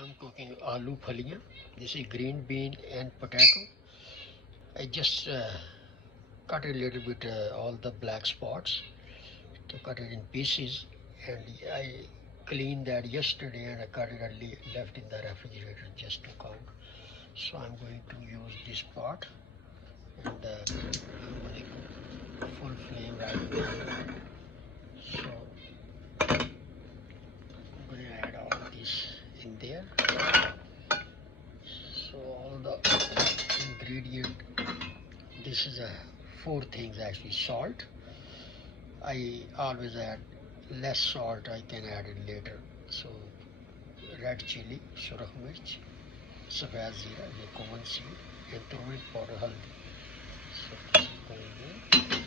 I'm cooking Aloo Phalyaa. This is green bean and potato. I just cut a little bit all the black spots to cut it in pieces, and I cleaned that yesterday and I cut it and left in the refrigerator just to count. So I'm going to use this pot and I'm going to full flame right now. So I'm going to add all this in there. So all the ingredient, this is four things actually. Salt, I always add less salt, I can add it later. So red chili, surah mirch, safed zeera, cumin seed, and turmeric powder, haldi. So this is going in,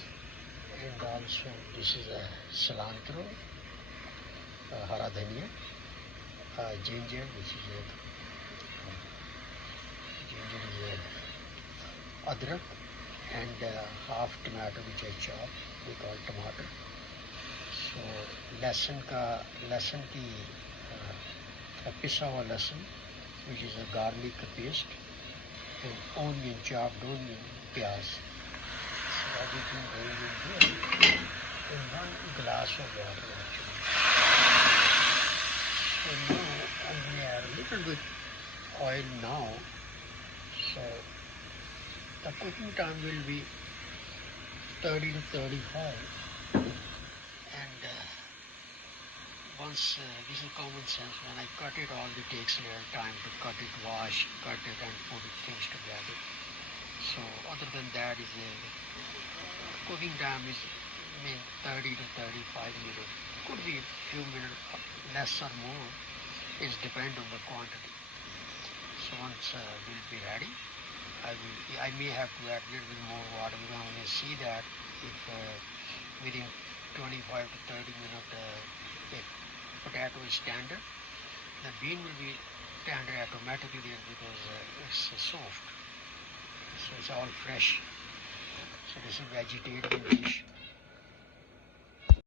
and also this is a cilantro, hara dhania, ginger, which is ginger is adrak, and half tomato which I chop, we call tomato. So लहसुन की पिसा हुआ लहसुन, which is a garlic paste, and onion, chopped onion, प्याज. So everything going in here in 1 glass of water actually. So now I'm going to add a little bit oil now. So the cooking time will be 30 to 35, and once this is common sense, when I cut it, all it takes a little time to cut it, wash, cut it, and put things together. So other than that, is cooking time is 30 to 35 minutes. Could be a few minutes less or more. It depends on the quantity. So once we'll be ready, I may have to add a little bit more water. We're going to see that if within 25 to 30 minutes if potato is tender, the bean will be tender automatically there because it's soft. So it's all fresh. So this is vegetarian dish.